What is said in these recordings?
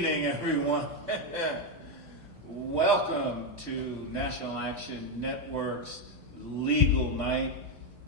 Good evening, everyone. Welcome to National Action Network's Legal Night.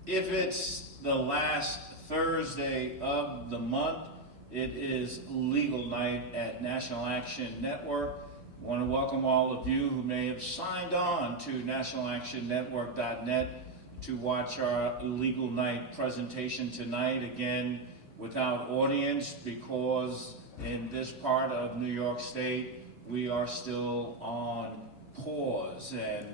If it's the last Thursday of the month, it is Legal Night at National Action Network. I want to welcome all of you who may have signed on to nationalactionnetwork.net to watch our Legal Night presentation tonight, again without audience because in this part of New York State we are still on pause, and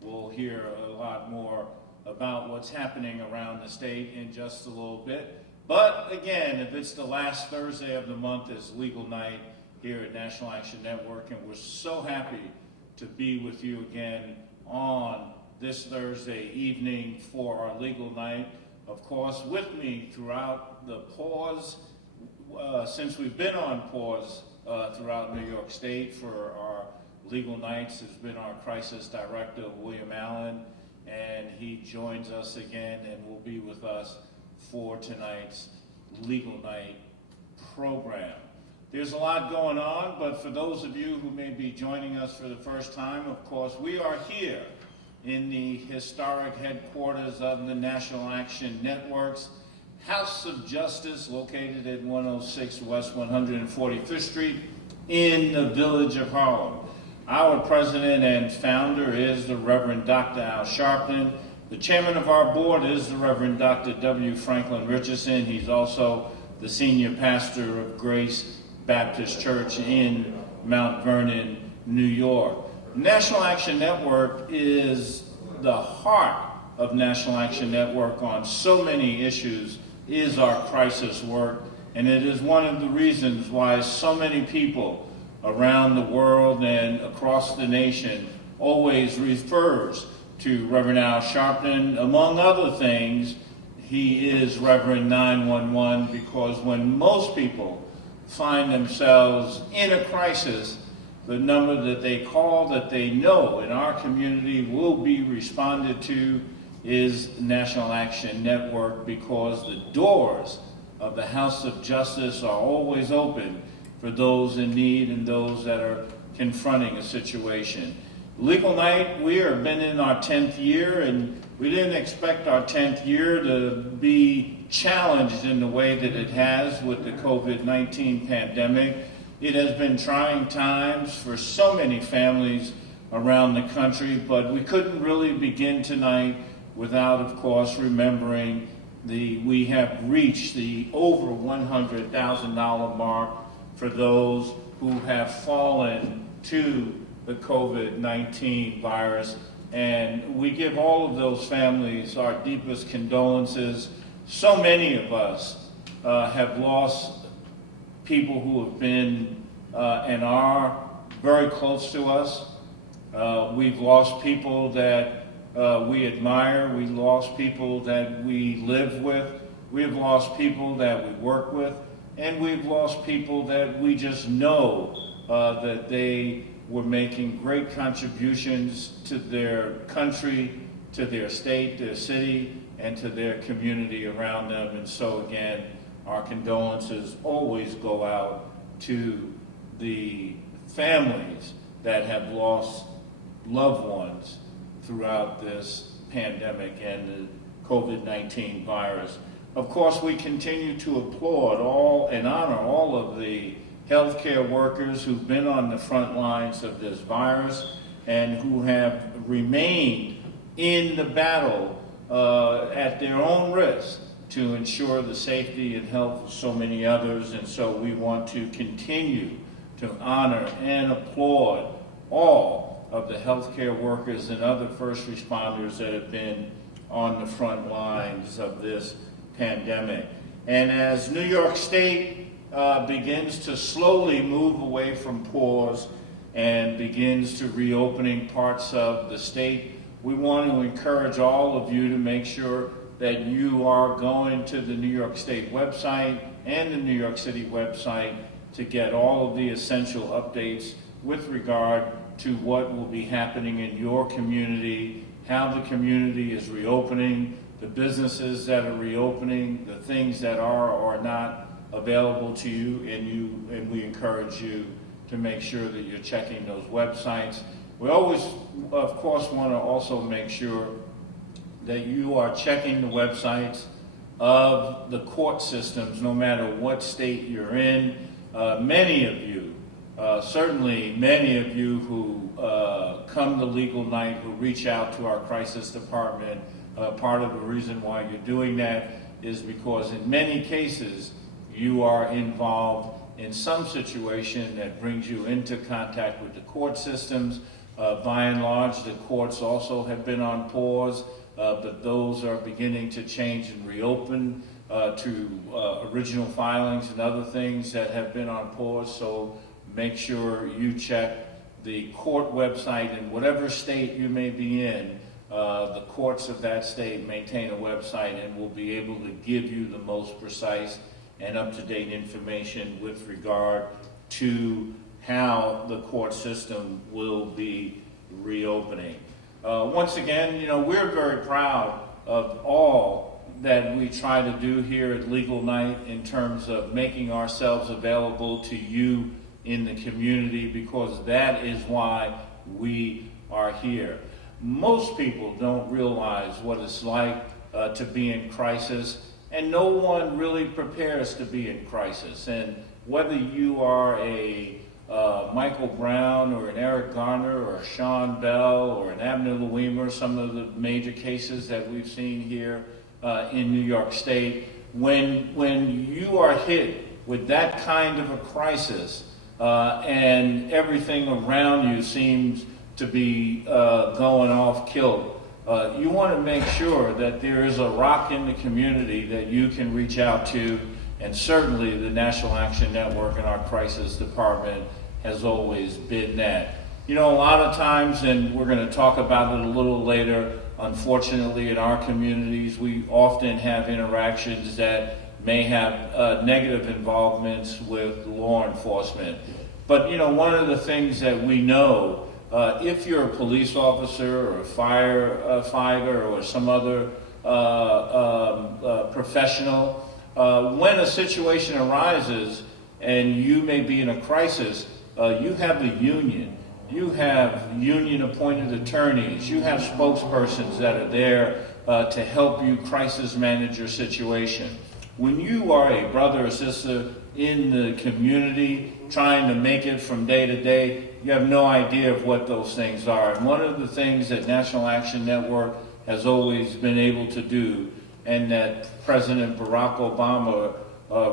we'll hear a lot more about what's happening around the state in just a little bit. But again, if it's the last Thursday of the month, it's Legal Night here at National Action Network, and we're so happy to be with you again on this Thursday evening for our Legal Night. Of course, with me throughout the pause, since we've been on pause throughout New York State for our Legal Nights, has been our Crisis Director, William Allen, and he joins us again and will be with us for tonight's Legal Night program. There's a lot going on, but for those of you who may be joining us for the first time, of course, we are here in the historic headquarters of the National Action Network's House of Justice, located at 106 West 145th Street in the village of Harlem. Our president and founder is the Reverend Dr. Al Sharpton. The chairman of our board is the Reverend Dr. W. Franklin Richardson. He's also the senior pastor of Grace Baptist Church in Mount Vernon, New York. National Action Network is the heart of National Action Network on so many issues is our crisis work, and it is one of the reasons why so many people around the world and across the nation always refers to Reverend Al Sharpton. Among other things, he is Reverend 911, because when most people find themselves in a crisis, the number that they call that they know in our community will be responded to is National Action Network, because the doors of the House of Justice are always open for those in need and those that are confronting a situation. Legal Night, we have been in our 10th year, and we didn't expect our 10th year to be challenged in the way that it has with the COVID-19 pandemic. It has been trying times for so many families around the country, but we couldn't really begin tonight without, of course, remembering we have reached the over $100,000 mark for those who have fallen to the COVID-19 virus. And we give all of those families our deepest condolences. So many of us have lost people who have been and are very close to us. We've lost people that we admire. We lost people that we live with. We've lost people that we work with. And we've lost people that we just know that they were making great contributions to their country, to their state, their city, and to their community around them. And so again, our condolences always go out to the families that have lost loved ones throughout this pandemic and the COVID-19 virus. Of course, we continue to applaud all and honor all of the healthcare workers who've been on the front lines of this virus and who have remained in the battle at their own risk to ensure the safety and health of so many others. And so we want to continue to honor and applaud all of the healthcare workers and other first responders that have been on the front lines of this pandemic. And as New York State begins to slowly move away from pause and begins to reopening parts of the state, we want to encourage all of you to make sure that you are going to the New York State website and the New York City website to get all of the essential updates with regard to what will be happening in your community, how the community is reopening, the businesses that are reopening, the things that are or not available to you, and we encourage you to make sure that you're checking those websites. We always, of course, want to also make sure that you are checking the websites of the court systems, no matter what state you're in. Many of you, certainly many of you who come to Legal Night, who reach out to our crisis department, part of the reason why you're doing that is because in many cases you are involved in some situation that brings you into contact with the court systems. By and large, the courts also have been on pause, but those are beginning to change and reopen to original filings and other things that have been on pause. So make sure you check the court website in whatever state you may be in. The courts of that state maintain a website and will be able to give you the most precise and up-to-date information with regard to how the court system will be reopening. Once again, we're very proud of all that we try to do here at Legal Night in terms of making ourselves available to you in the community, because that is why we are here. Most people don't realize what it's like to be in crisis, and no one really prepares to be in crisis. And whether you are a Michael Brown or an Eric Garner or a Sean Bell or an Abner Louimer, some of the major cases that we've seen here in New York State, when you are hit with that kind of a crisis and everything around you seems to be going off kilt, you want to make sure that there is a rock in the community that you can reach out to, and certainly the National Action Network and our crisis department has always been that. A lot of times, and we're going to talk about it a little later, unfortunately in our communities we often have interactions that may have negative involvements with law enforcement. But one of the things that we know, if you're a police officer or a firefighter or some other professional, when a situation arises and you may be in a crisis, you have the union. You have union-appointed attorneys. You have spokespersons that are there to help you crisis manage your situation. When you are a brother or sister in the community trying to make it from day to day, you have no idea of what those things are. And one of the things that National Action Network has always been able to do, and that President Barack Obama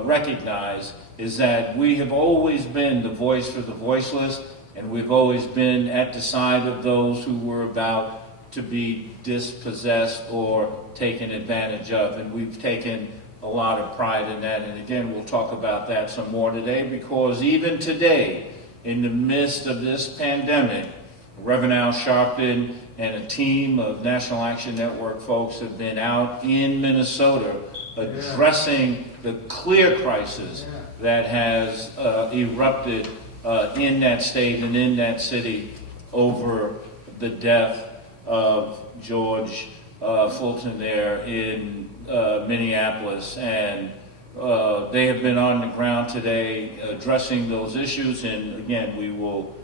recognized, is that we have always been the voice for the voiceless, and we've always been at the side of those who were about to be dispossessed or taken advantage of. And we've taken a lot of pride in that. And again, we'll talk about that some more today, because even today, in the midst of this pandemic, Reverend Al Sharpton and a team of National Action Network folks have been out in Minnesota addressing the clear crisis that has erupted in that state and in that city over the death of George Fulton there in Minneapolis. And they have been on the ground today addressing those issues, and again, we will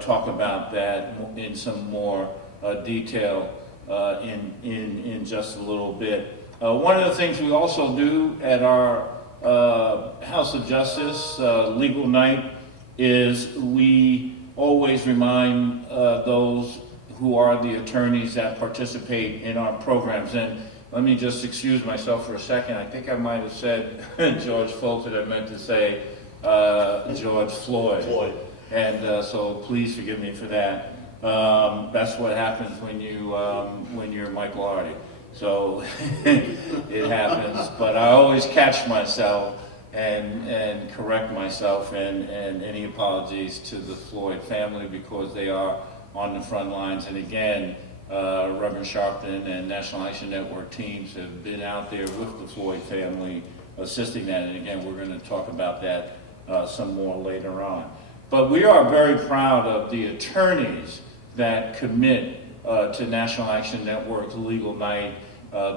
talk about that in some more detail in just a little bit. One of the things we also do at our House of Justice Legal Night is we always remind those who are the attorneys that participate in our programs. And let me just excuse myself for a second. I think I might have said George Fulton. I meant to say George Floyd. And so please forgive me for that. That's what happens when you're Michael Hardy. So it happens. But I always catch myself and correct myself, and any apologies to the Floyd family, because they are on the front lines. And again, Reverend Sharpton and National Action Network teams have been out there with the Floyd family assisting that. And again, we're going to talk about that some more later on. But we are very proud of the attorneys that commit to National Action Network's Legal Night.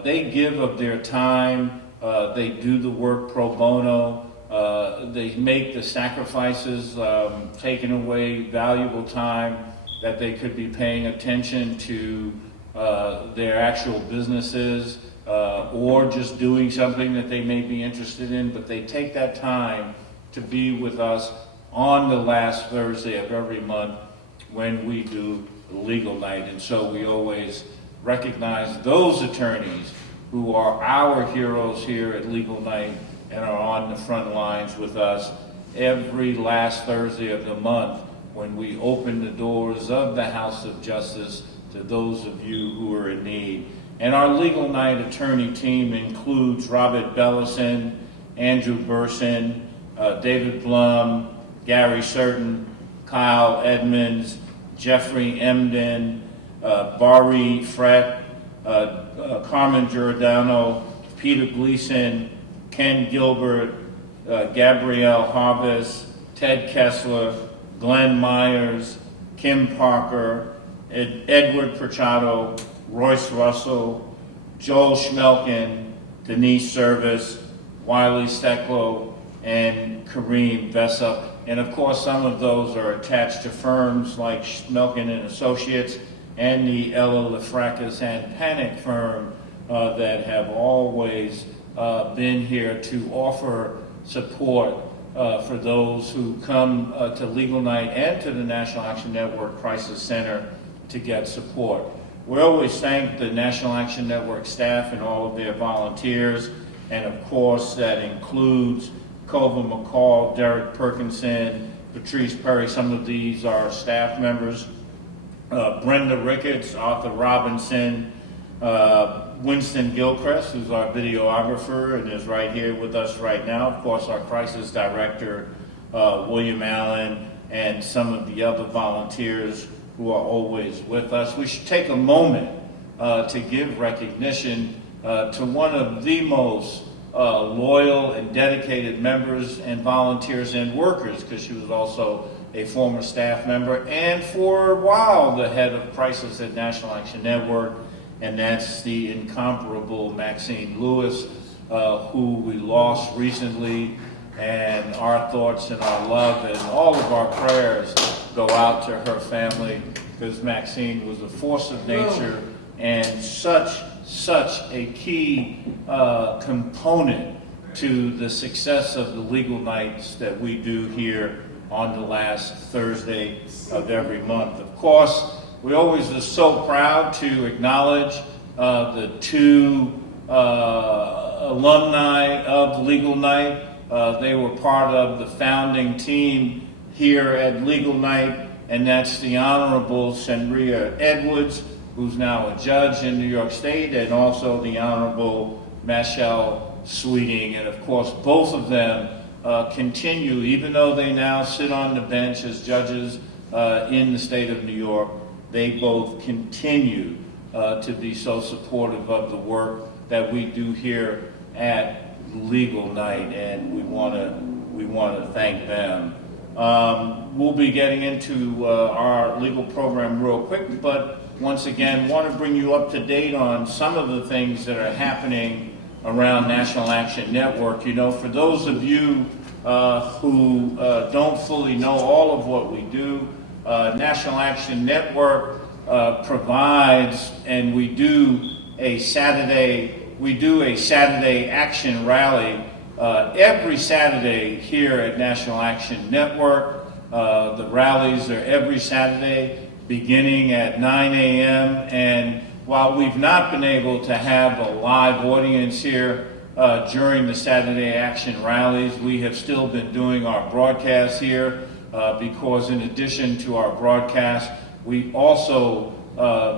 They give of their time. They do the work pro bono. They make the sacrifices, taking away valuable time that they could be paying attention to their actual businesses or just doing something that they may be interested in, but they take that time to be with us on the last Thursday of every month when we do legal night. And so we always recognize those attorneys who are our heroes here at Legal Night and are on the front lines with us every last Thursday of the month when we open the doors of the House of Justice to those of you who are in need. And our Legal Night attorney team includes Robert Bellison, Andrew Burson, David Blum, Gary Certain, Kyle Edmonds, Jeffrey Emden, Bari Frett, Carmen Giordano, Peter Gleason, Ken Gilbert, Gabrielle Harvest, Ted Kessler, Glenn Myers, Kim Parker, Edward Perchado, Royce Russell, Joel Schmelkin, Denise Service, Wiley Stecklow, and Kareem Vessup. And of course, some of those are attached to firms like Schmelkin and Associates and the Ella Lafracas and Panic firm that have always been here to offer support for those who come to Legal Night and to the National Action Network Crisis Center to get support. We always thank the National Action Network staff and all of their volunteers, and of course that includes Cova McCall, Derek Perkinson, Patrice Perry. Some of these are staff members. Brenda Ricketts, Arthur Robinson, Winston Gilchrist, who's our videographer and is right here with us right now. Of course, our crisis director, William Allen, and some of the other volunteers who are always with us. We should take a moment to give recognition to one of the most loyal and dedicated members and volunteers and workers, because she was also a former staff member and for a while the head of crisis at National Action Network, and that's the incomparable Maxine Lewis, who we lost recently. And our thoughts and our love and all of our prayers go out to her family, because Maxine was a force of nature and such a key component to the success of the legal nights that we do here on the last Thursday of every month. Of course, we always are so proud to acknowledge the two alumni of Legal Night. They were part of the founding team here at Legal Night, and that's the Honorable Senria Edwards, who's now a judge in New York State, and also the Honorable Machelle Sweeting. And of course, both of them continue, even though they now sit on the bench as judges in the state of New York, they both continue to be so supportive of the work that we do here at Legal Night, and we want to thank them. We'll be getting into our legal program real quick, but once again, want to bring you up to date on some of the things that are happening around National Action Network. You know, for those of you who don't fully know all of what we do, National Action Network provides, and we do a Saturday action rally every Saturday here at National Action Network. The rallies are every Saturday beginning at 9 a.m. And while we've not been able to have a live audience here during the Saturday action rallies, we have still been doing our broadcasts here because in addition to our broadcast, we also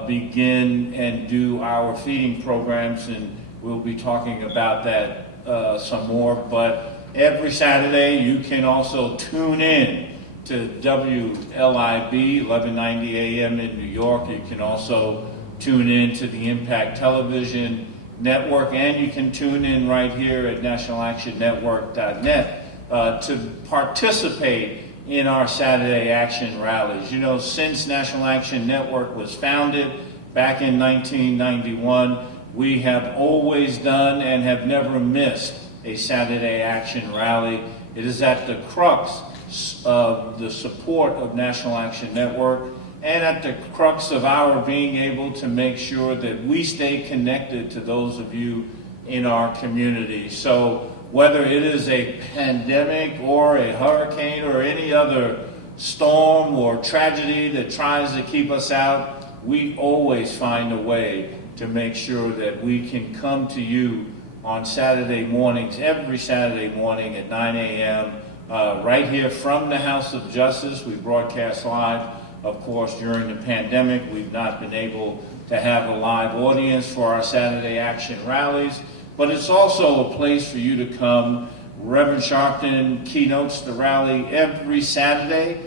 begin and do our feeding programs, and we'll be talking about that some more. But every Saturday, you can also tune in to WLIB 1190 AM in New York. You can also tune in to the Impact Television Network, and you can tune in right here at nationalactionnetwork.net to participate in our Saturday action rallies. You know, since National Action Network was founded back in 1991, we have always done and have never missed a Saturday action rally. It is at the crux of the support of National Action Network and at the crux of our being able to make sure that we stay connected to those of you in our community. So whether it is a pandemic or a hurricane or any other storm or tragedy that tries to keep us out, we always find a way to make sure that we can come to you on Saturday mornings, every Saturday morning at 9 a.m., right here from the House of Justice. We broadcast live, of course, during the pandemic. We've not been able to have a live audience for our Saturday Action rallies, but it's also a place for you to come. Reverend Sharpton keynotes the rally every Saturday.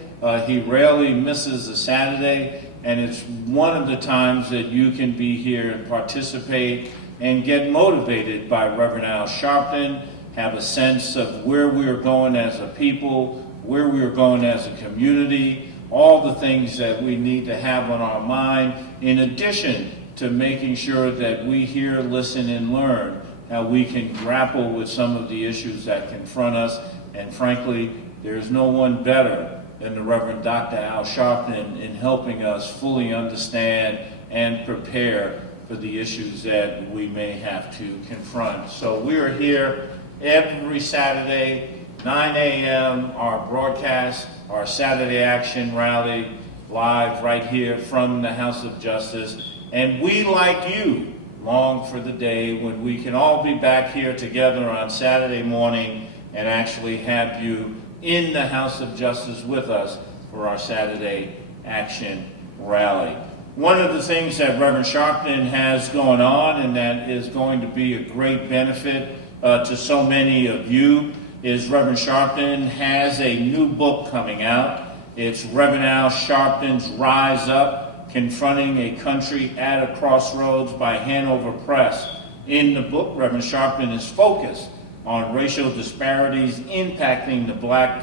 He rarely misses a Saturday, and it's one of the times that you can be here and participate and get motivated by Reverend Al Sharpton, have a sense of where we are going as a people, where we are going as a community, all the things that we need to have on our mind, in addition to making sure that we hear, listen, and learn how we can grapple with some of the issues that confront us. And frankly, there's no one better than the Reverend Dr. Al Sharpton in helping us fully understand and prepare for the issues that we may have to confront. So we are here every Saturday, 9 a.m., our broadcast, our Saturday Action rally, live right here from the House of Justice. And we, like you, long for the day when we can all be back here together on Saturday morning and actually have you in the House of Justice with us for our Saturday Action rally. One of the things that Reverend Sharpton has going on, and that is going to be a great benefit to so many of you, is Reverend Sharpton has a new book coming out. It's Reverend Al Sharpton's Rise Up, Confronting a Country at a Crossroads by Hanover Press. In the book, Reverend Sharpton is focused on racial disparities impacting Black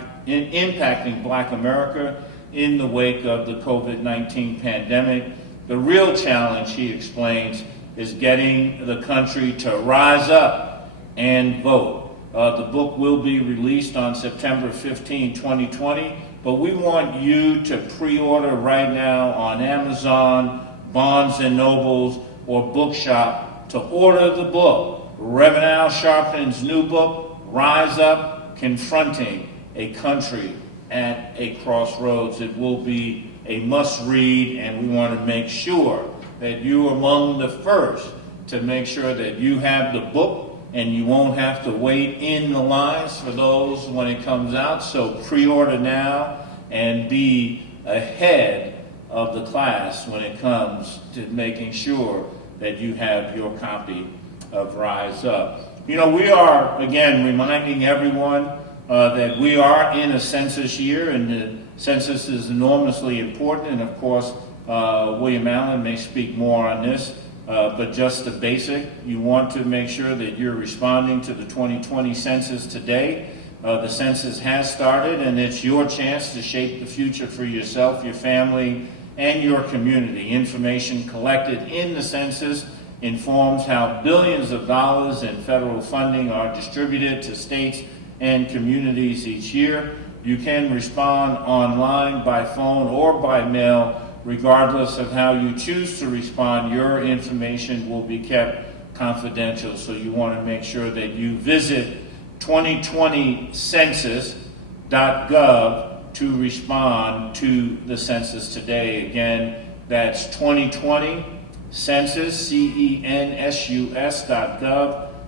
America in the wake of the COVID-19 pandemic. The real challenge, he explains, is getting the country to rise up and vote. The book will be released on September 15, 2020, but we want you to pre-order right now on Amazon, Barnes & Nobles, or Bookshop to order the book, Reverend Al Sharpton's new book, Rise Up, Confronting a Country at a Crossroads. It will be a must-read, and we want to make sure that you are among the first to make sure that you have the book and you won't have to wait in the lines for those when it comes out. So pre-order now and be ahead of the class when it comes to making sure that you have your copy of Rise Up. You know, we are, again, reminding everyone that we are in a census year, and the census is enormously important, and of course, William Allen may speak more on this, but just the basic, you want to make sure that you're responding to the 2020 census today. The census has started, and it's your chance to shape the future for yourself, your family, and your community. Information collected in the census informs how billions of dollars in federal funding are distributed to states and communities each year. You can respond online, by phone, or by mail. Regardless of how you choose to respond, your information will be kept confidential. So you want to make sure that you visit 2020census.gov to respond to the census today. Again, that's 2020 census, census.gov,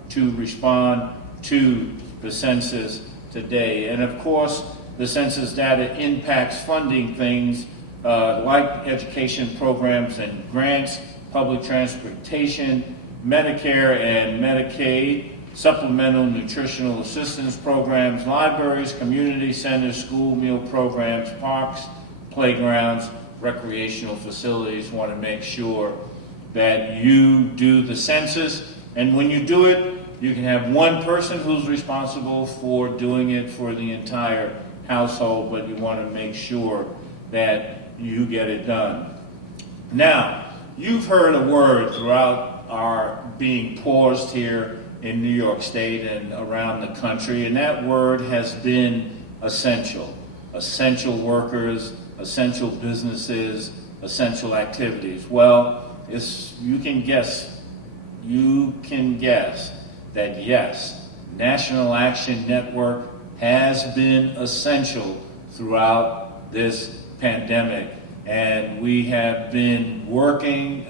to respond to the census today. And of course, the census data impacts funding things like education programs and grants, public transportation, Medicare and Medicaid, supplemental nutritional assistance programs, libraries, community centers, school meal programs, parks, playgrounds, recreational facilities. Want to make sure that you do the census, and when you do it, you can have one person who's responsible for doing it for the entire household, but you want to make sure that you get it done. Now, you've heard a word throughout our being paused here in New York State and around the country, and that word has been essential. Essential workers, essential businesses, essential activities. Well, you can guess that yes, National Action Network has been essential throughout this pandemic, and we have been working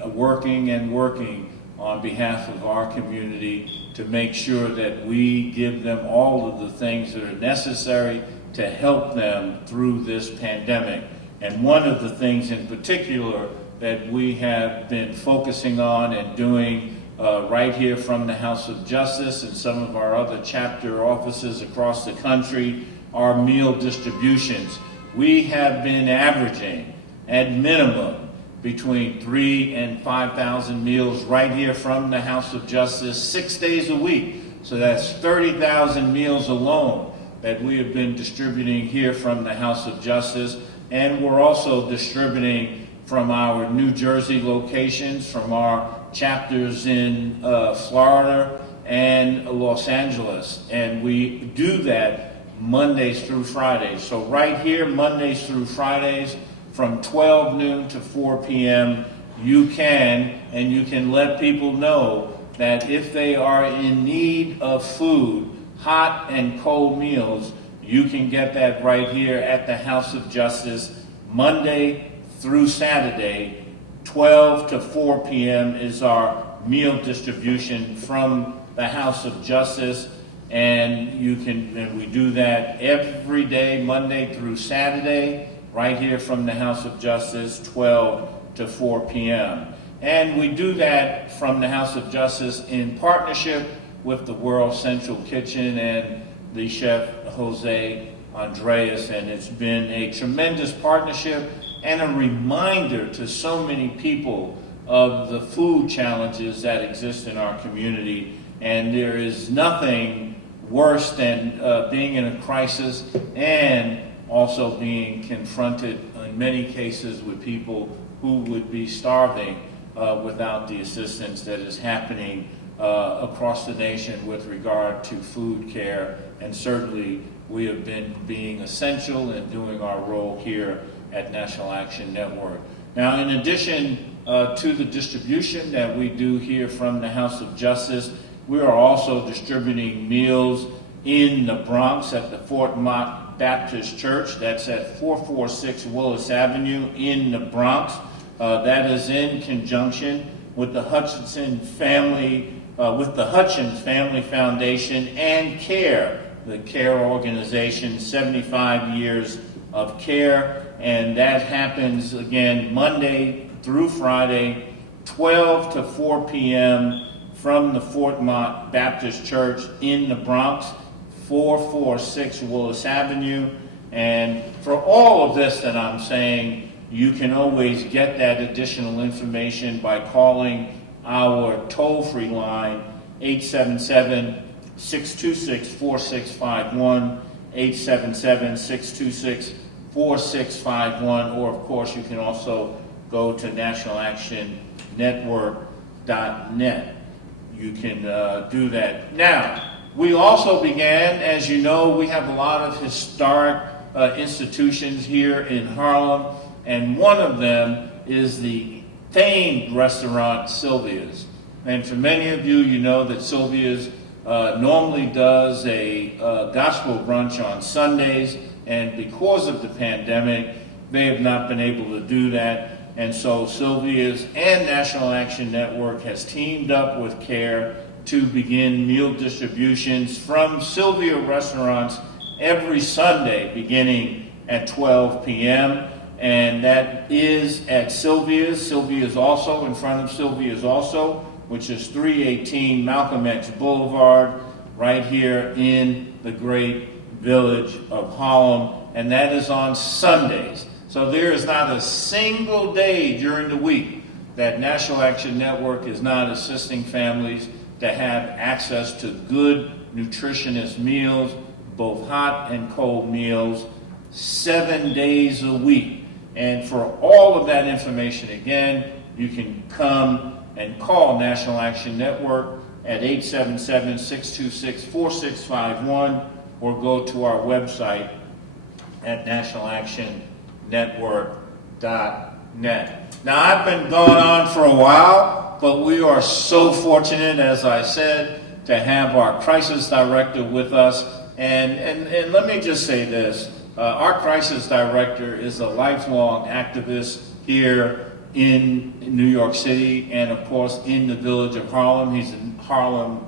on behalf of our community to make sure that we give them all of the things that are necessary to help them through this pandemic. And one of the things in particular that we have been focusing on and doing right here from the House of Justice and some of our other chapter offices across the country are meal distributions. We have been averaging at minimum between 3,000 and 5,000 meals right here from the House of Justice 6 days a week. So that's 30,000 meals alone that we have been distributing here from the House of Justice. And we're also distributing from our New Jersey locations, from our chapters in Florida and Los Angeles. And we do that Mondays through Fridays. So right here, Mondays through Fridays, from 12 noon to 4 p.m., you can let people know that if they are in need of food, hot and cold meals, you can get that right here at the House of Justice, Monday through Saturday, 12 to 4 p.m. is our meal distribution from the House of Justice, and we do that every day, Monday through Saturday, right here from the House of Justice, 12 to 4 p.m. And we do that from the House of Justice in partnership with the World Central Kitchen and the chef Jose Andreas, and it's been a tremendous partnership and a reminder to so many people of the food challenges that exist in our community. And there is nothing worse than being in a crisis and also being confronted in many cases with people who would be starving without the assistance that is happening across the nation with regard to food care. And certainly we have been being essential in doing our role here at National Action Network. Now, in addition to the distribution that we do here from the House of Justice, we are also distributing meals in the Bronx at the Fort Mott Baptist Church. That's at 446 Willis Avenue in the Bronx. That is in conjunction with the Hutchins Family Foundation and CARE, the CARE organization, 75 years of care. And that happens again Monday through Friday, 12 to 4 p.m. from the Fort Mott Baptist Church in the Bronx, 446 Willis Avenue. And for all of this that I'm saying, you can always get that additional information by calling our toll-free line, 877-626-4651, 877-626-4651, or of course you can also go to nationalactionnetwork.net. You can do that. Now, we also began, as you know, we have a lot of historic institutions here in Harlem, and one of them is the famed restaurant Sylvia's. And for many of you, you know that Sylvia's normally does a gospel brunch on Sundays, and because of the pandemic, they have not been able to do that. And so Sylvia's and National Action Network has teamed up with CARE to begin meal distributions from Sylvia restaurants every Sunday beginning at 12 p.m. And that is at Sylvia's. Sylvia's also, in front of Sylvia's also, which is 318 Malcolm X Boulevard, right here in the great village of Harlem. And that is on Sundays. So there is not a single day during the week that National Action Network is not assisting families to have access to good, nutritious meals, both hot and cold meals, 7 days a week. And for all of that information, again, you can come and call National Action Network at 877-626-4651 or go to our website at nationalactionnetwork.net. Now, I've been going on for a while, but we are so fortunate, as I said, to have our crisis director with us. And let me just say this. Our crisis director is a lifelong activist here in New York City and, of course, in the village of Harlem. He's a Harlem,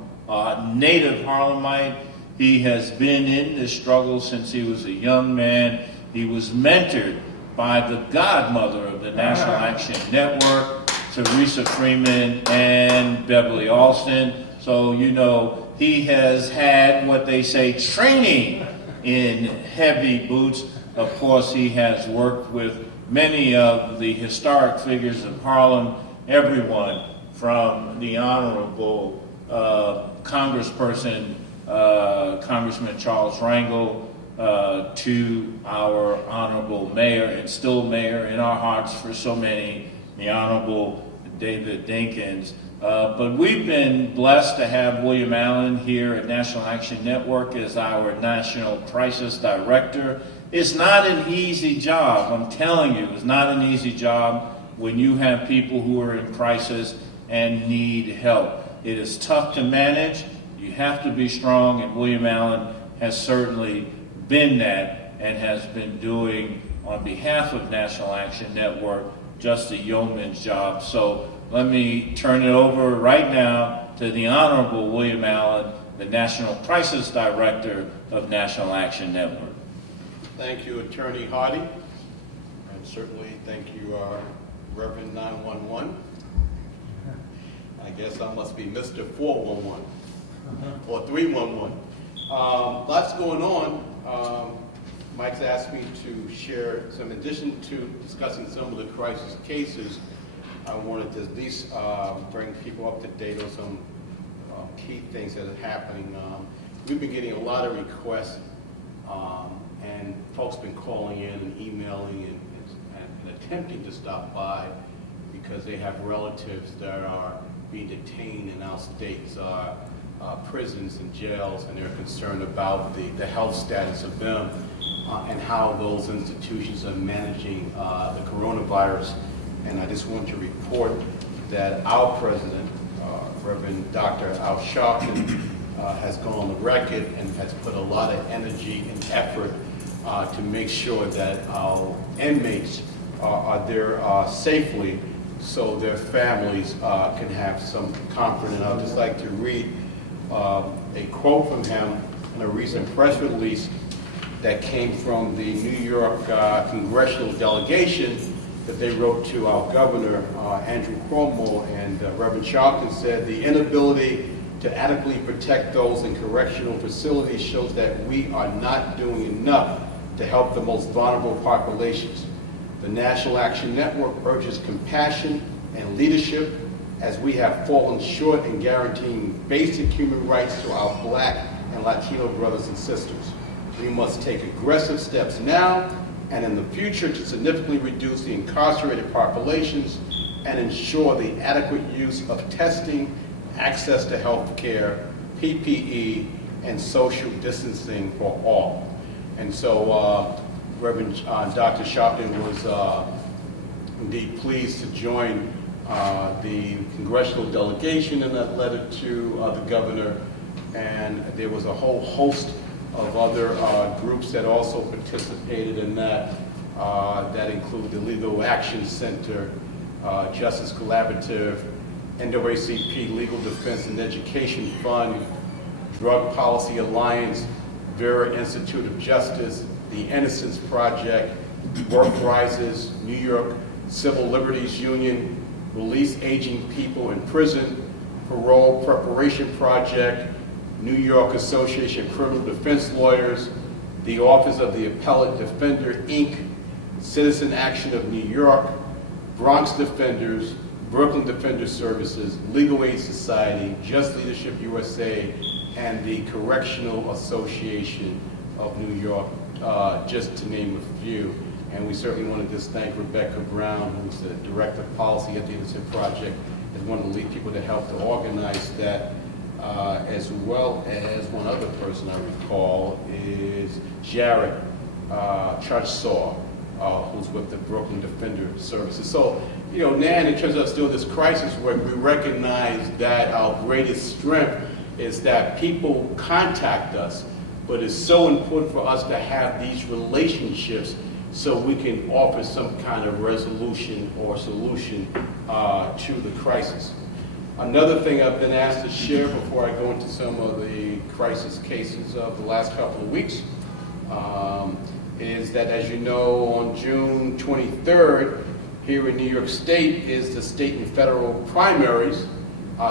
native Harlemite. He has been in this struggle since he was a young man. He was mentored by the godmother of the National Action Network, Teresa Freeman and Beverly Alston. So, you know, he has had what they say training in heavy boots. Of course, he has worked with many of the historic figures of Harlem, everyone from the Honorable Congressperson, Congressman Charles Rangel, to our Honorable Mayor, and still Mayor in our hearts for so many, the Honorable David Dinkins. But we've been blessed to have William Allen here at National Action Network as our National Crisis Director. It's not an easy job, I'm telling you, it's not an easy job when you have people who are in crisis and need help. It is tough to manage, you have to be strong, and William Allen has certainly been that and has been doing, on behalf of National Action Network, just a yeoman's job. So let me turn it over right now to the Honorable William Allen, the National Crisis Director of National Action Network. Thank you, Attorney Hardy, and certainly thank you, Reverend 911. I guess I must be Mr. 411 or 311. Lots going on. Mike's asked me to share some, in addition to discussing some of the crisis cases, I wanted to at least bring people up to date on some key things that are happening. We've been getting a lot of requests, and folks been calling in and emailing and attempting to stop by because they have relatives that are being detained in our state's prisons and jails, and they're concerned about the health status of them and how those institutions are managing the coronavirus. And I just want to report that our president, Reverend Dr. Al Sharpton, has gone on the record and has put a lot of energy and effort to make sure that our inmates are there safely so their families can have some comfort. And I'd just like to read a quote from him in a recent press release that came from the New York congressional delegation that they wrote to our governor, Andrew Cuomo, and Reverend Sharpton said, "The inability to adequately protect those in correctional facilities shows that we are not doing enough to help the most vulnerable populations. The National Action Network urges compassion and leadership as we have fallen short in guaranteeing basic human rights to our Black and Latino brothers and sisters. We must take aggressive steps now and in the future to significantly reduce the incarcerated populations and ensure the adequate use of testing, access to health care, PPE, and social distancing for all." And so Reverend Dr. Sharpton was indeed pleased to join the congressional delegation in that letter to the governor, and there was a whole host of other groups that also participated in that. That include the Legal Action Center, Justice Collaborative, NAACP Legal Defense and Education Fund, Drug Policy Alliance, Vera Institute of Justice, the Innocence Project, Work Rises, New York Civil Liberties Union, Release Aging People in Prison, Parole Preparation Project, New York Association of Criminal Defense Lawyers, the Office of the Appellate Defender, Inc., Citizen Action of New York, Bronx Defenders, Brooklyn Defender Services, Legal Aid Society, Just Leadership USA, and the Correctional Association of New York, just to name a few. And we certainly want to just thank Rebecca Brown, who's the Director of Policy at the Innocent Project, as one of the lead people to help to organize that. as well as one other person I recall is Jared Churchsaw, who's with the Brooklyn Defender Services. So, you know, now in terms of still this crisis work, we recognize that our greatest strength is that people contact us, but it's so important for us to have these relationships so we can offer some kind of resolution or solution to the crisis. Another thing I've been asked to share before I go into some of the crisis cases of the last couple of weeks is that, as you know, on June 23rd, here in New York State is the state and federal primaries.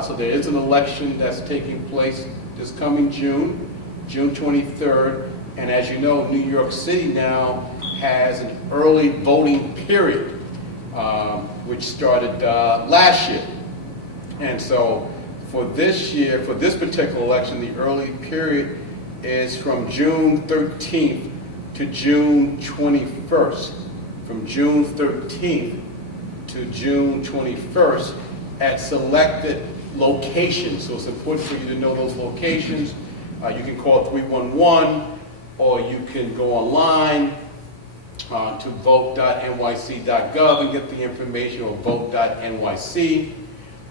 So there is an election that's taking place this coming June 23rd. And as you know, New York City now has an early voting period, which started last year. And so for this year, for this particular election, the early period is from June 13th to June 21st. From June 13th to June 21st at selected locations. So it's important for you to know those locations. You can call 311, or you can go online to vote.nyc.gov and get the information, or vote.nyc,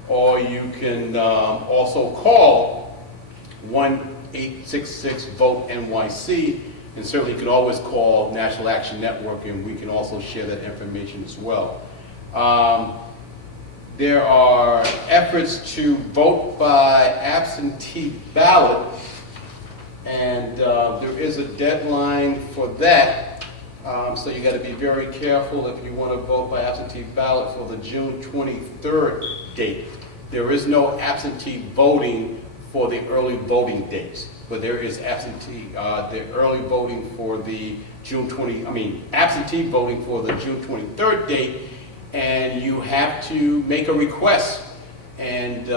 or you can also call 1-866-VOTE-NYC, and certainly you can always call National Action Network, and we can also share that information as well. There are efforts to vote by absentee ballot, and there is a deadline for that. So you got to be very careful if you want to vote by absentee ballot for the June 23rd date. There is no absentee voting for the early voting dates, but there is absentee the early voting for the absentee voting for the June 23rd date, and you have to make a request. And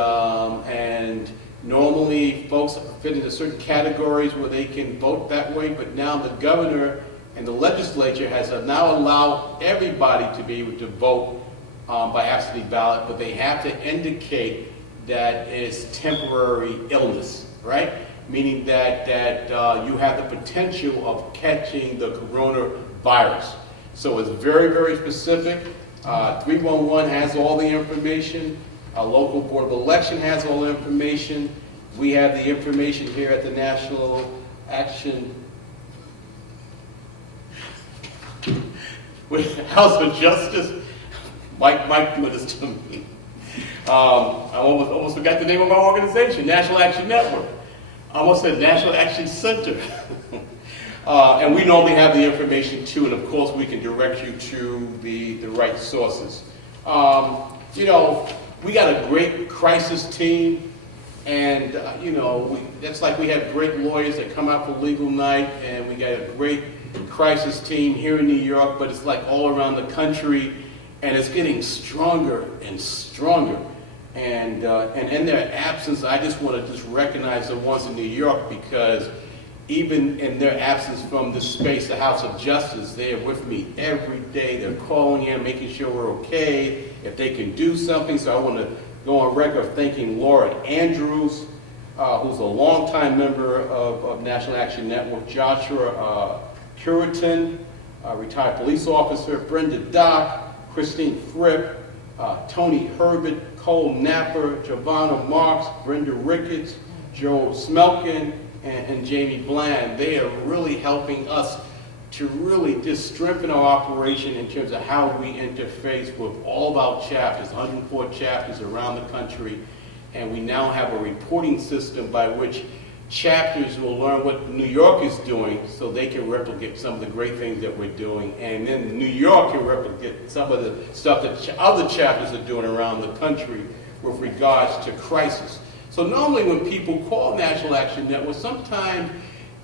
normally folks fit into certain categories where they can vote that way, but now the governor and the legislature has now allowed everybody to be able to vote by absentee ballot, but they have to indicate that it's temporary illness, right? Meaning that you have the potential of catching the coronavirus. So it's very, very specific. 311 has all the information. Our local board of election has all the information. We have the information here at the National Action House of Justice. Mike doing this to me. I almost forgot the name of our organization, National Action Network. I almost said National Action Center. And we normally have the information too, and of course we can direct you to the right sources. You know, we got a great crisis team, and it's like we have great lawyers that come out for legal night, and we got a great crisis team here in New York, but it's like all around the country, and it's getting stronger and stronger. And in their absence, I just want to recognize the ones in New York, because even in their absence from this space, the House of Justice, they are with me every day. They're calling in, making sure we're okay, if they can do something. So I want to go on record of thanking Laura Andrews, who's a longtime member of National Action Network, Joshua Puritan, retired police officer, Brenda Dock, Christine Fripp, Tony Herbert, Cole Napper, Giovanna Marks, Brenda Ricketts, Joe Smelkin, and Jamie Bland. They are really helping us to really just strengthen our operation in terms of how we interface with all of our chapters, 104 chapters around the country, and we now have a reporting system by which chapters will learn what New York is doing so they can replicate some of the great things that we're doing, and then New York can replicate some of the stuff that other chapters are doing around the country with regards to crisis. So normally when people call National Action Network, sometimes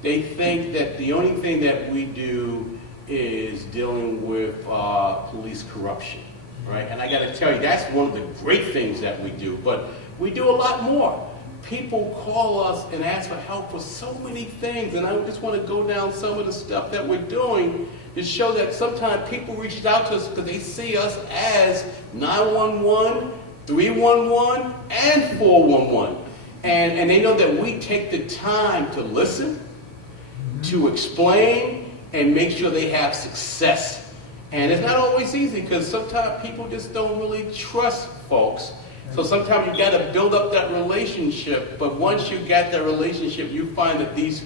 they think that the only thing that we do is dealing with police corruption, right? And I got to tell you, that's one of the great things that we do, but we do a lot more. People call us and ask for help for so many things, and I just want to go down some of the stuff that we're doing to show that sometimes people reach out to us because they see us as 911, 311, and 411. And they know that we take the time to listen, to explain, and make sure they have success. And it's not always easy because sometimes people just don't really trust folks. So sometimes you got to build up that relationship. But once you get that relationship, you find that these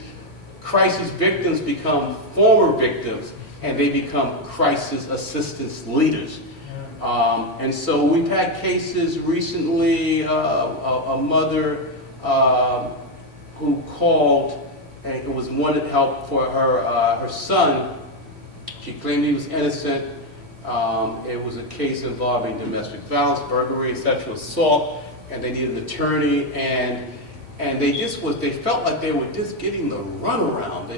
crisis victims become former victims, and they become crisis assistance leaders. And so we've had cases recently, a mother who called and was wanted help for her son. She claimed he was innocent. It was a case involving domestic violence, burglary, and sexual assault, and they needed an attorney. And they felt like they were just getting the runaround.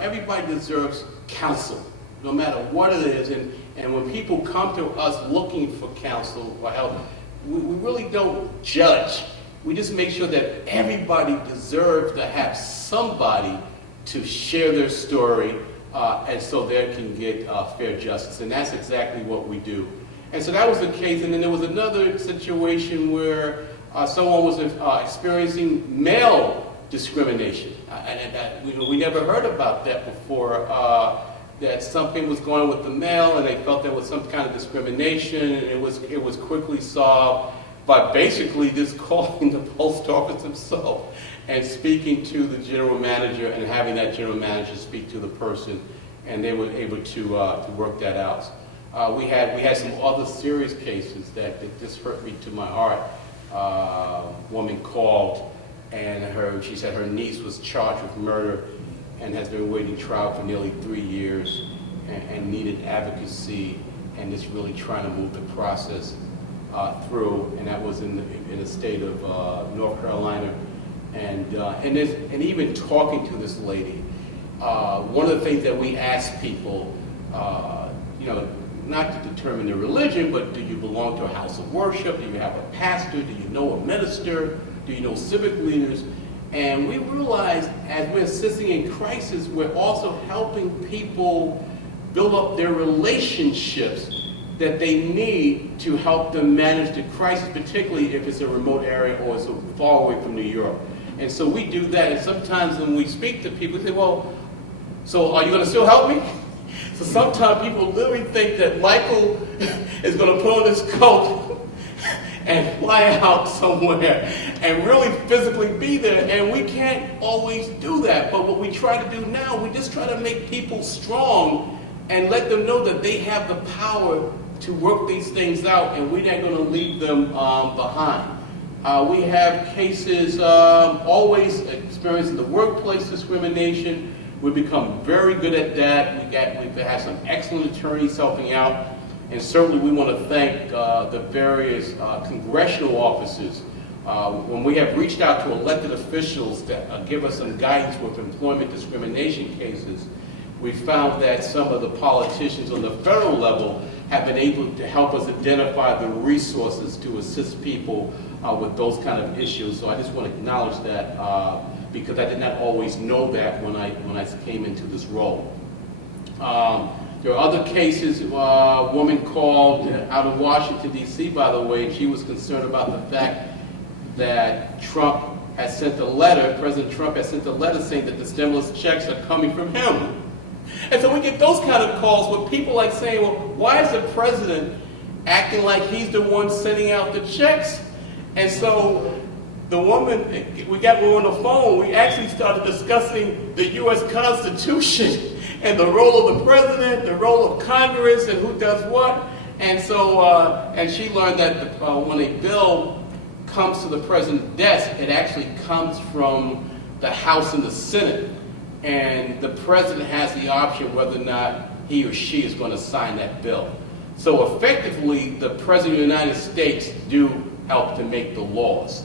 Everybody deserves counsel, no matter what it is. And when people come to us looking for counsel or help, we really don't judge. We just make sure that everybody deserves to have somebody to share their story, and so they can get fair justice. And that's exactly what we do. And so that was the case. And then there was another situation where someone was experiencing male discrimination. We never heard about that before, that something was going on with the male, and they felt there was some kind of discrimination, and it was quickly solved by basically just calling the post office himself and speaking to the general manager and having that general manager speak to the person, and they were able to work that out. We had some other serious cases that just hurt me to my heart. A woman called, and she said her niece was charged with murder and has been waiting trial for nearly 3 years and needed advocacy, and is really trying to move the process through. And that was in the state of North Carolina. And even talking to this lady, one of the things that we ask people, not to determine their religion, but do you belong to a house of worship? Do you have a pastor? Do you know a minister? Do you know civic leaders? And we realize as we're assisting in crisis, we're also helping people build up their relationships that they need to help them manage the crisis, particularly if it's a remote area or it's far away from New York. And so we do that, and sometimes when we speak to people, we say, well, so are you going to still help me? So sometimes people literally think that Michael is going to put on his coat and fly out somewhere and really physically be there, and we can't always do that. But what we try to do now, we just try to make people strong and let them know that they have the power to work these things out, and we're not going to leave them behind. We have cases always experiencing the workplace discrimination. We've become very good at that. We've had some excellent attorneys helping out. And certainly we want to thank the various congressional offices. When we have reached out to elected officials that give us some guidance with employment discrimination cases, we found that some of the politicians on the federal level have been able to help us identify the resources to assist people with those kind of issues. So I just want to acknowledge that because I did not always know that when I came into this role. There are other cases. A woman called out of Washington, D.C., by the way, and she was concerned about the fact that Trump had sent a letter, President Trump had sent a letter saying that the stimulus checks are coming from him. And so we get those kind of calls where people like saying, well, why is the president acting like he's the one sending out the checks? And so the woman, we got her on the phone, we actually started discussing the U.S. Constitution and the role of the president, the role of Congress, and who does what. And so, and she learned that when a bill comes to the president's desk, it actually comes from the House and the Senate. And the president has the option whether or not he or she is going to sign that bill. So effectively, the president of the United States do help to make the laws.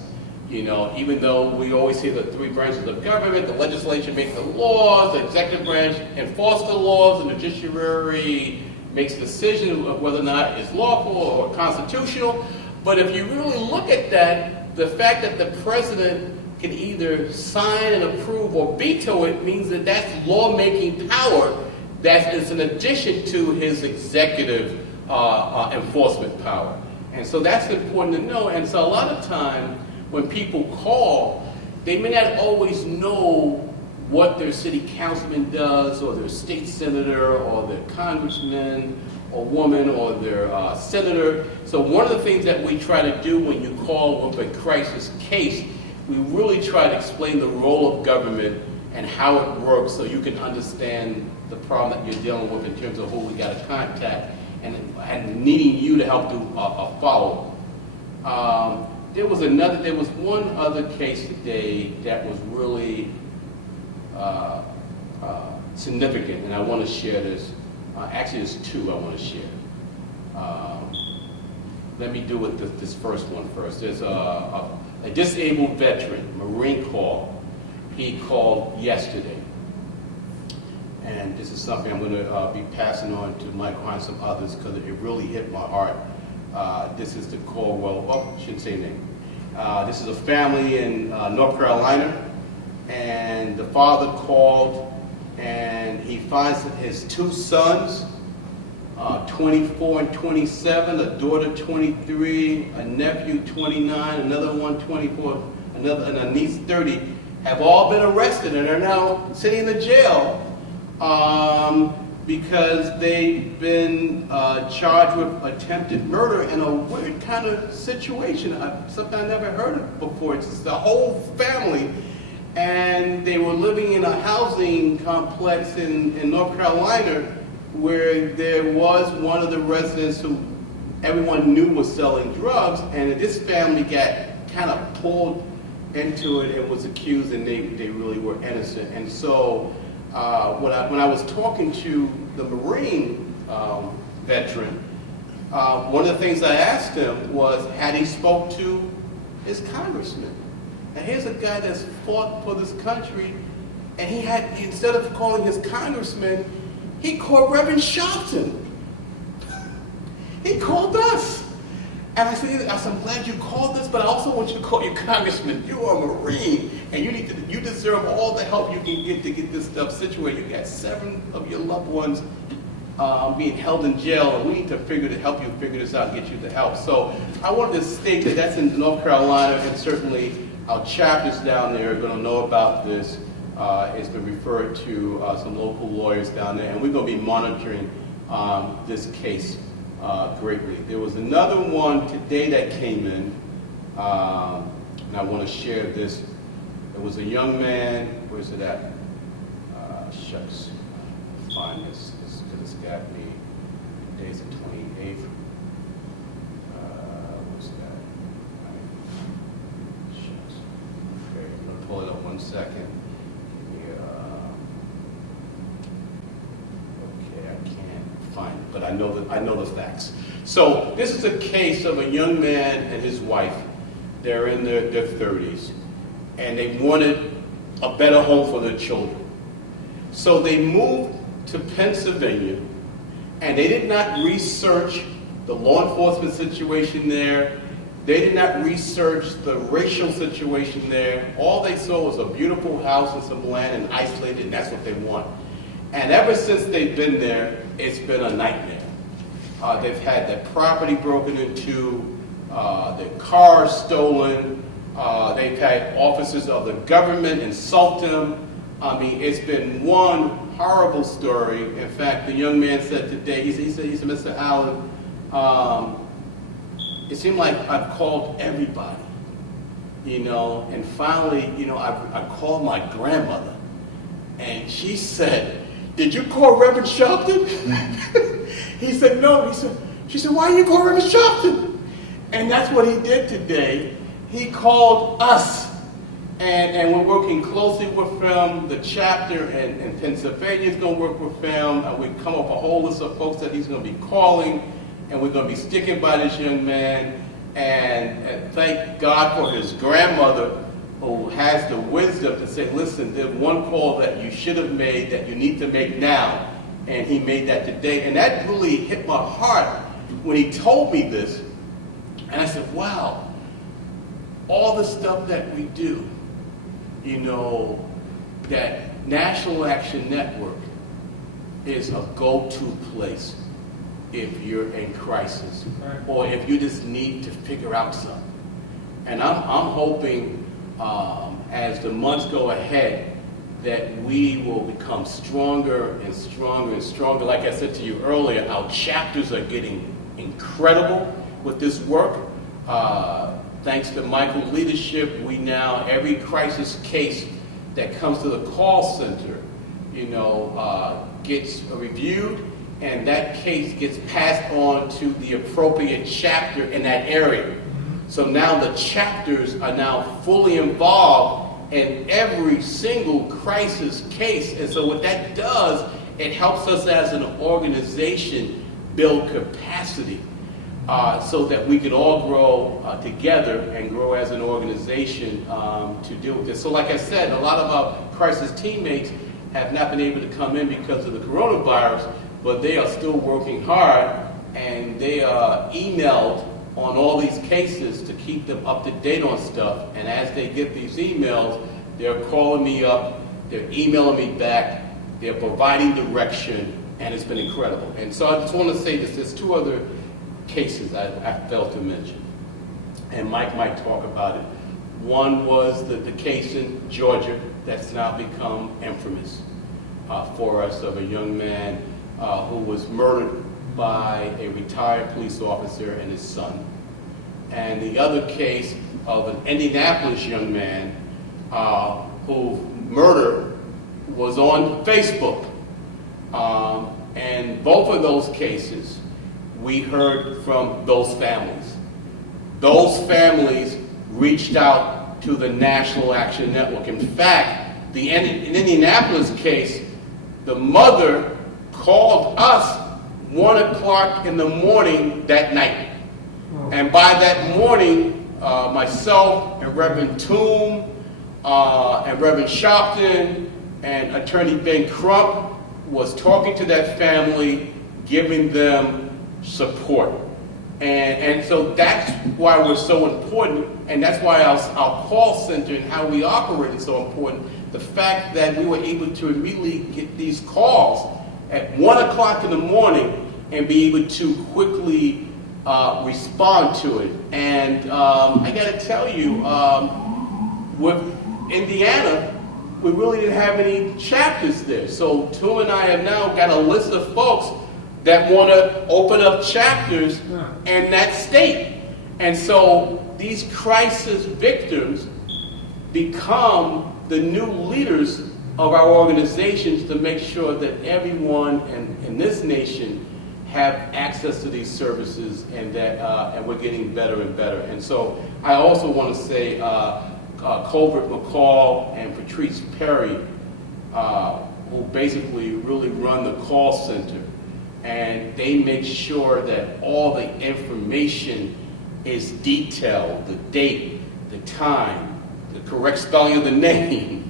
You know, even though we always hear the three branches of government, the legislature makes the laws, the executive branch enforces the laws, and the judiciary makes a decision of whether or not it's lawful or constitutional. But if you really look at that, the fact that the president can either sign and approve or veto it means that that's lawmaking power that is in addition to his executive enforcement power. And so that's important to know. And so a lot of time when people call, they may not always know what their city councilman does, or their state senator, or their congressman, or woman, or their senator. So one of the things that we try to do when you call with a crisis case, we really try to explain the role of government and how it works so you can understand the problem that you're dealing with in terms of who we got to contact and needing you to help do a follow-up. There was one other case today that was really significant, and I want to share this. Actually, there's two I want to share. Let me do with this first one first. There's a disabled veteran, Marine Corps. He called yesterday. And this is something I'm going to be passing on to Michael and some others because it really hit my heart. This is the call, I shouldn't say name. This is a family in North Carolina. And the father called, and he finds that his two sons, 24 and 27, a daughter 23, a nephew 29, another one 24, and a niece 30, have all been arrested and are now sitting in the jail because they've been charged with attempted murder in a weird kind of situation, something I never heard of before. It's the whole family, and they were living in a housing complex in North Carolina where there was one of the residents who everyone knew was selling drugs, and this family got kind of pulled into it and was accused, and they really were innocent. And so when I was talking to the Marine veteran, one of the things I asked him was, had he spoke to his congressman? And here's a guy that's fought for this country, and he had, instead of calling his congressman, he called Reverend Sharpton. He called us. And I said, I'm glad you called us, but I also want you to call your congressman. You are a Marine, and you deserve all the help you can get to get this stuff situated. You got 7 of your loved ones being held in jail, and we need to help you figure this out and get you the help. So I wanted to state that that's in North Carolina, and certainly our chapters down there are going to know about this. It's been referred to some local lawyers down there, and we're going to be monitoring this case greatly. There was another one today that came in, and I want to share this. There was a young man, where's it at? Shucks, find this because it's got me. Today's the 28th. What's that? Shucks. Okay, I'm going to pull it up 1 second. Fine, but I know the facts. So this is a case of a young man and his wife. They're in their 30s, and they wanted a better home for their children. So they moved to Pennsylvania, and they did not research the law enforcement situation there. They did not research the racial situation there. All they saw was a beautiful house and some land and isolated, and that's what they want. And ever since they've been there, it's been a nightmare. They've had their property broken into, their cars stolen. They've had officers of the government insult them. I mean, it's been one horrible story. In fact, the young man said today, he said, Mr. Allen, it seemed like I've called everybody, and finally, I called my grandmother, and she said, did you call Reverend Sharpton? He said, no. She said, why you call Reverend Sharpton? And that's what he did today. He called us. And we're working closely with him. The chapter in Pennsylvania is going to work with him. And we come up with a whole list of folks that he's going to be calling. And we're going to be sticking by this young man. And thank God for his grandmother, who has the wisdom to say, listen, there's one call that you should have made that you need to make now, and he made that today. And that really hit my heart when he told me this. And I said, wow, all the stuff that we do, that National Action Network is a go-to place if you're in crisis, or if you just need to figure out something. And I'm hoping as the months go ahead that we will become stronger and stronger and stronger. Like I said to you earlier, our chapters are getting incredible with this work. Thanks to Michael's leadership, we now, every crisis case that comes to the call center, gets reviewed, and that case gets passed on to the appropriate chapter in that area. So now the chapters are now fully involved in every single crisis case. And so what that does, it helps us as an organization build capacity so that we can all grow together and grow as an organization to deal with this. So like I said, a lot of our crisis teammates have not been able to come in because of the coronavirus, but they are still working hard, and they are emailed on all these cases to keep them up to date on stuff. And as they get these emails, they're calling me up, they're emailing me back, they're providing direction, and it's been incredible. And so I just want to say this, there's two other cases I failed to mention, and Mike might talk about it. One was the case in Georgia that's now become infamous for us, of a young man who was murdered by a retired police officer and his son. And the other case of an Indianapolis young man whose murder was on Facebook. And both of those cases, we heard from those families. Those families reached out to the National Action Network. In fact, in Indianapolis case, the mother called us 1 o'clock in the morning that night. And by that morning, myself and Reverend Toom and Reverend Sharpton and Attorney Ben Crump was talking to that family, giving them support. And so that's why we're so important, and that's why our call center and how we operate is so important. The fact that we were able to immediately get these calls at 1 o'clock in the morning and be able to quickly respond to it. And I got to tell you, with Indiana, we really didn't have any chapters there. So Toom and I have now got a list of folks that want to open up chapters in that state. And so these crisis victims become the new leaders of our organizations to make sure that everyone in this nation have access to these services, and that and we're getting better and better. And so I also want to say Colbert McCall and Patrice Perry, who basically really run the call center, and they make sure that all the information is detailed, the date, the time, the correct spelling of the name,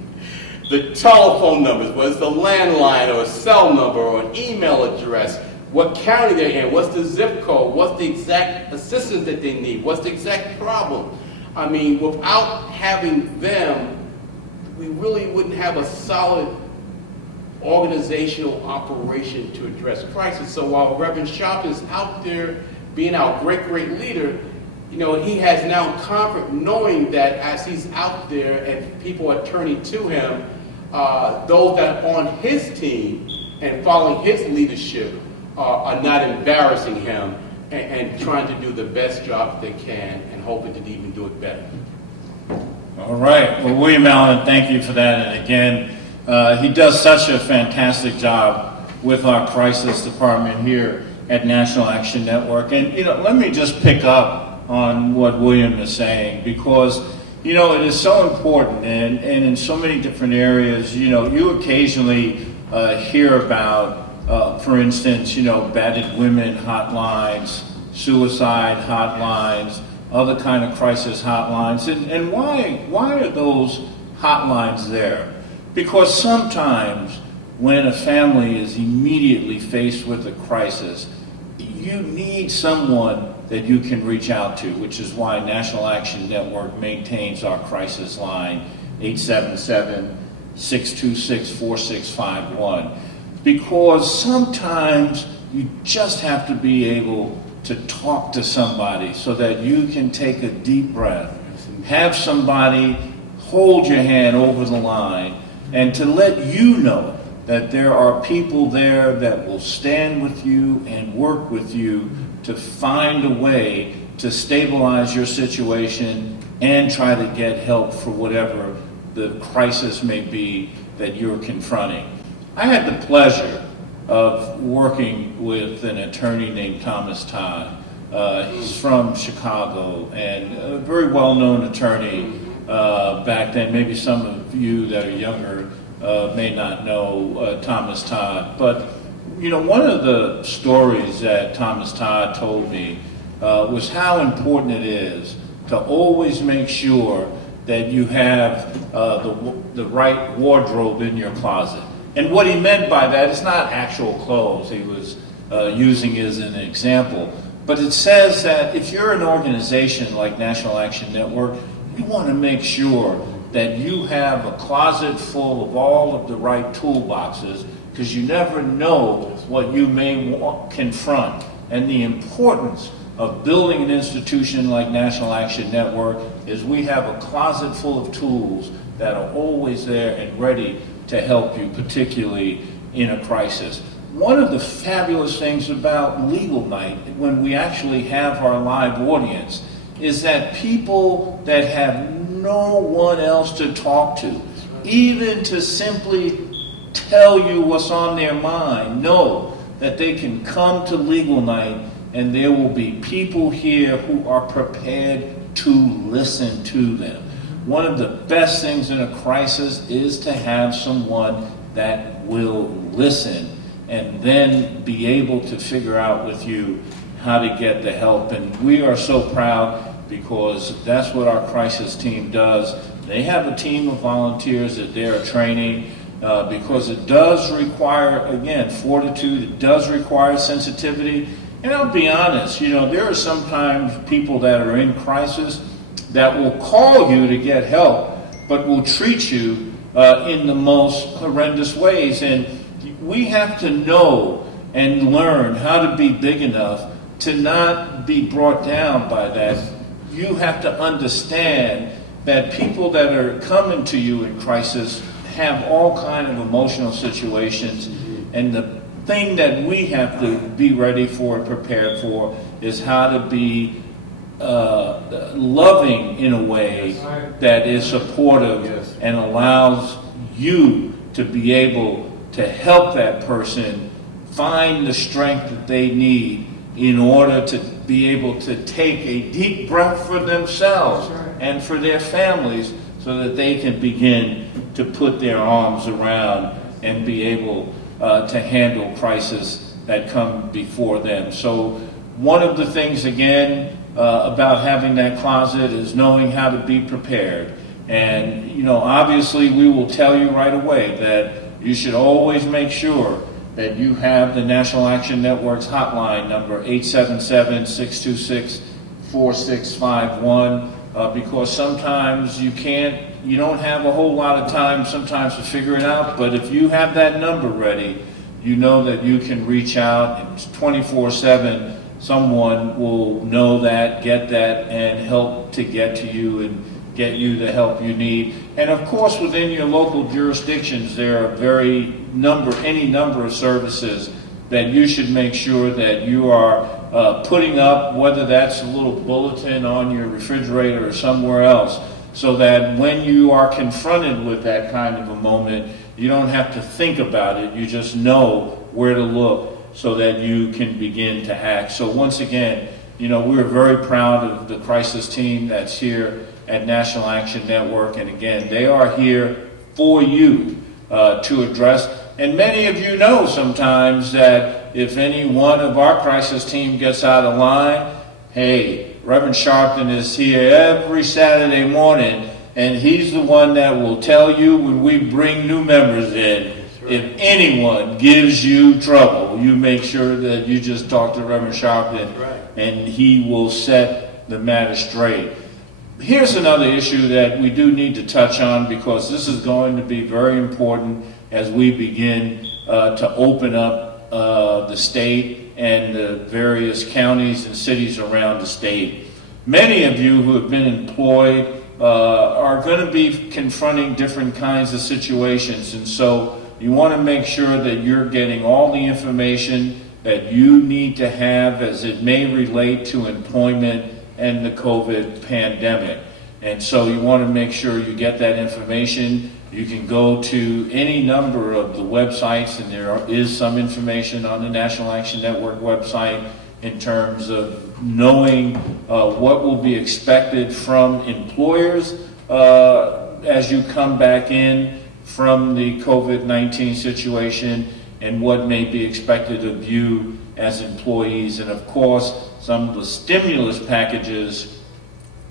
the telephone numbers, whether it's a landline or a cell number or an email address, what county they're in, what's the zip code, what's the exact assistance that they need, what's the exact problem. I mean, without having them, we really wouldn't have a solid organizational operation to address crisis. So while Reverend Sharpton is out there being our great leader, he has now comfort knowing that as he's out there and people are turning to him, those that are on his team and following his leadership are not embarrassing him and trying to do the best job they can and hoping to even do it better. All right. Well, William Allen, thank you for that. And again, he does such a fantastic job with our crisis department here at National Action Network. And, let me just pick up on what William is saying, because, it is so important, and in so many different areas, you occasionally hear about, for instance, battered women hotlines, suicide hotlines, other kind of crisis hotlines. And why are those hotlines there? Because sometimes when a family is immediately faced with a crisis, you need someone that you can reach out to, which is why National Action Network maintains our crisis line, 877-626-4651. Because sometimes you just have to be able to talk to somebody so that you can take a deep breath have somebody hold your hand over the line and to let you know that there are people there that will stand with you and work with you to find a way to stabilize your situation and try to get help for whatever the crisis may be that you're confronting. I had the pleasure of working with an attorney named Thomas Todd. He's from Chicago and a very well-known attorney back then. Maybe some of you that are younger may not know Thomas Todd. But, you know, one of the stories that Thomas Todd told me was how important it is to always make sure that you have the right wardrobe in your closet. And what he meant by that is not actual clothes. He was using it as an example. But it says that if you're an organization like National Action Network, you want to make sure that you have a closet full of all of the right toolboxes, because you never know what you may confront. And the importance of building an institution like National Action Network is we have a closet full of tools that are always there and ready to help you, particularly in a crisis. One of the fabulous things about Legal Night, when we actually have our live audience, is that people that have no one else to talk to, even to simply tell you what's on their mind, know that they can come to Legal Night and there will be people here who are prepared to listen to them. One of the best things in a crisis is to have someone that will listen and then be able to figure out with you how to get the help. And we are so proud because that's what our crisis team does. They have a team of volunteers that they are training because it does require, again, fortitude. It does require sensitivity. And I'll be honest, you know, there are sometimes people that are in crisis that will call you to get help, but will treat you in the most horrendous ways. And we have to know and learn how to be big enough to not be brought down by that. You have to understand that people that are coming to you in crisis have all kinds of emotional situations, and the thing that we have to be ready for and prepared for is how to be loving in a way that is supportive and allows you to be able to help that person find the strength that they need in order to be able to take a deep breath for themselves and for their families so that they can begin to put their arms around and be able to handle crises that come before them. So one of the things, again, about having that closet is knowing how to be prepared. And, you know, obviously we will tell you right away that you should always make sure that you have the National Action Network's hotline number, 877-626-4651, because sometimes you don't have a whole lot of time sometimes to figure it out, but if you have that number ready, you know that you can reach out, and 24/7, someone will know that, get that, and help to get to you and get you the help you need. And of course, within your local jurisdictions, there are any number of services that you should make sure that you are putting up, whether that's a little bulletin on your refrigerator or somewhere else, so that when you are confronted with that kind of a moment, you don't have to think about it. You just know where to look so that you can begin to act. So once again, you know, we're very proud of the crisis team that's here at National Action Network. And again, they are here for you to address. And many of you know sometimes that if any one of our crisis team gets out of line, hey, Reverend Sharpton is here every Saturday morning, and he's the one that will tell you when we bring new members in, if anyone gives you trouble, you make sure that you just talk to Reverend Sharpton, and he will set the matter straight. Here's another issue that we do need to touch on, because this is going to be very important as we begin to open up the state and the various counties and cities around the state. Many of you who have been employed are going to be confronting different kinds of situations. And so you want to make sure that you're getting all the information that you need to have as it may relate to employment and the COVID pandemic. And so you want to make sure you get that information. You can go to any number of the websites, and there is some information on the National Action Network website in terms of knowing what will be expected from employers as you come back in from the COVID-19 situation, and what may be expected of you as employees. And of course, some of the stimulus packages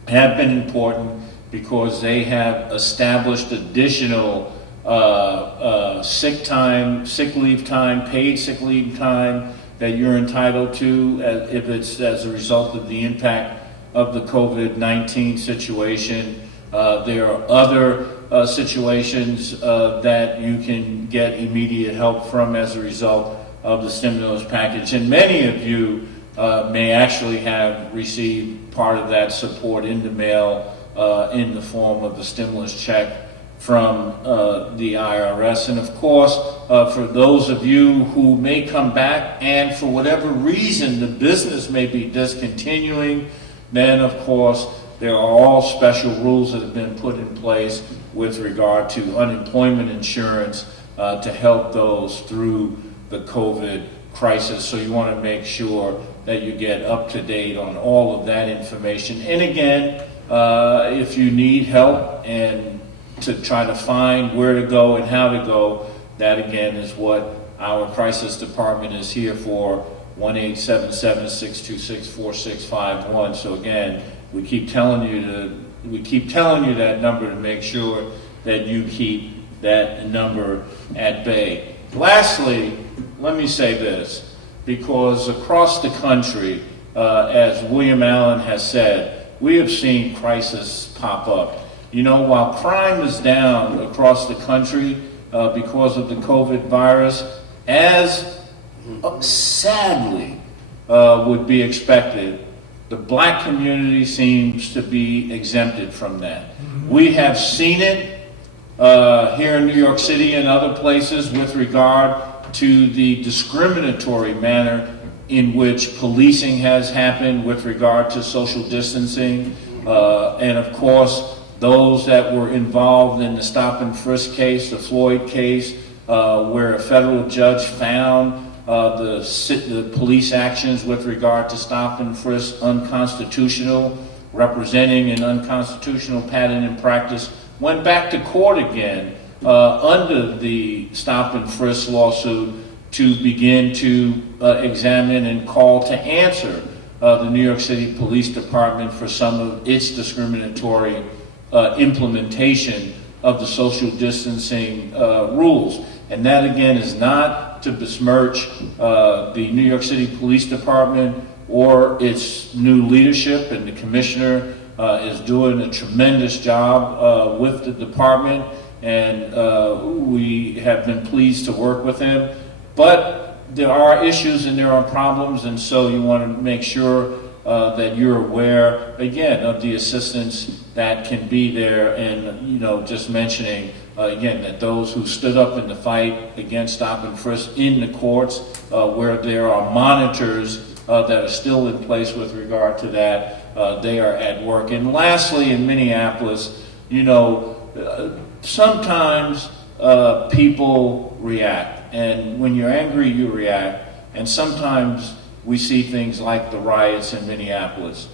have been important because they have established additional sick leave time, paid sick leave time that you're entitled to if it's as a result of the impact of the COVID-19 situation. There are other situations that you can get immediate help from as a result of the stimulus package. And many of you may actually have received part of that support in the mail in the form of the stimulus check from the IRS. And of course, for those of you who may come back and for whatever reason the business may be discontinuing, then of course there are all special rules that have been put in place with regard to unemployment insurance to help those through the COVID crisis. So you want to make sure that you get up to date on all of that information. And again, if you need help and to try to find where to go and how to go, that again is what our crisis department is here for, 1-877-626-4651. So again, we keep telling you that number to make sure that you keep that number at bay. Lastly, let me say this, because across the country, as William Allen has said, we have seen crisis pop up. You know, while crime is down across the country because of the COVID virus, as sadly would be expected, the black community seems to be exempted from that. We have seen it here in New York City and other places with regard to the discriminatory manner in which policing has happened with regard to social distancing. And of course, those that were involved in the stop and frisk case, the Floyd case, where a federal judge found the police actions with regard to stop and frisk unconstitutional, representing an unconstitutional pattern and practice, went back to court again under the stop and frisk lawsuit to begin to examine and call to answer the New York City Police Department for some of its discriminatory implementation of the social distancing rules. And that again is not to besmirch the New York City Police Department or its new leadership, and the commissioner is doing a tremendous job with the department, and we have been pleased to work with him. But there are issues and there are problems, and so you want to make sure that you're aware, again, of the assistance that can be there. And, you know, just mentioning, again, that those who stood up in the fight against stop and frisk in the courts, where there are monitors that are still in place with regard to that, they are at work. And lastly, in Minneapolis, you know, sometimes people react. And when you're angry, you react. And sometimes we see things like the riots in Minneapolis.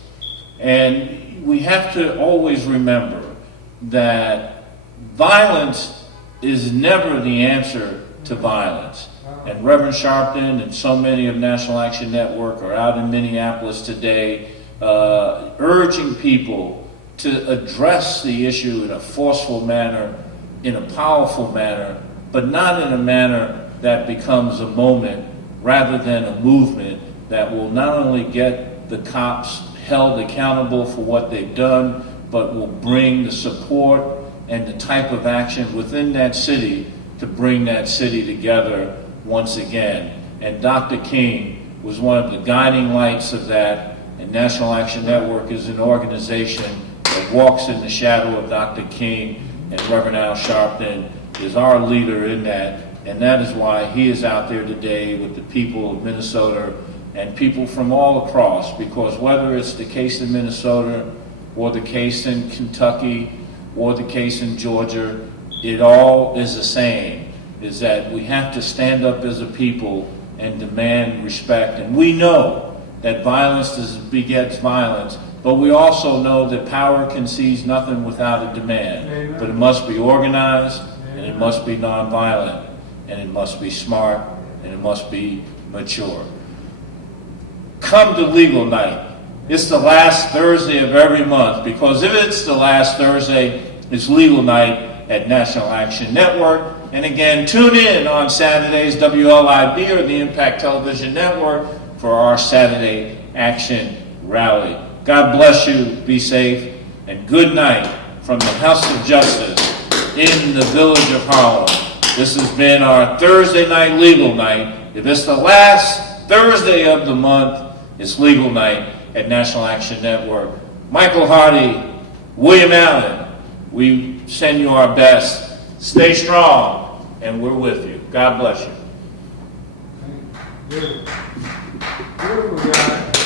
And we have to always remember that violence is never the answer to violence. And Reverend Sharpton and so many of National Action Network are out in Minneapolis today urging people to address the issue in a forceful manner, in a powerful manner, but not in a manner that becomes a moment rather than a movement that will not only get the cops held accountable for what they've done, but will bring the support and the type of action within that city to bring that city together once again. And Dr. King was one of the guiding lights of that, and National Action Network is an organization that walks in the shadow of Dr. King and Reverend Al Sharpton is our leader in that, and that is why he is out there today with the people of Minnesota and people from all across, because whether it's the case in Minnesota or the case in Kentucky or the case in Georgia, it all is the same, is that we have to stand up as a people and demand respect. And we know that violence begets violence, but we also know that power concedes nothing without a demand. Amen. But it must be organized, and it must be nonviolent, and it must be smart, and it must be mature. Come to legal night. It's the last Thursday of every month, because if it's the last Thursday, it's legal night at National Action Network. And again, tune in on Saturdays, WLIB or the Impact Television Network, for our Saturday Action Rally. God bless you, be safe, and good night from the House of Justice in the village of Harlem. This has been our Thursday night legal night. If it's the last Thursday of the month, it's legal night at National Action Network. Michael Hardy, William Allen, we send you our best. Stay strong, and we're with you. God bless you. Beautiful. Beautiful guy.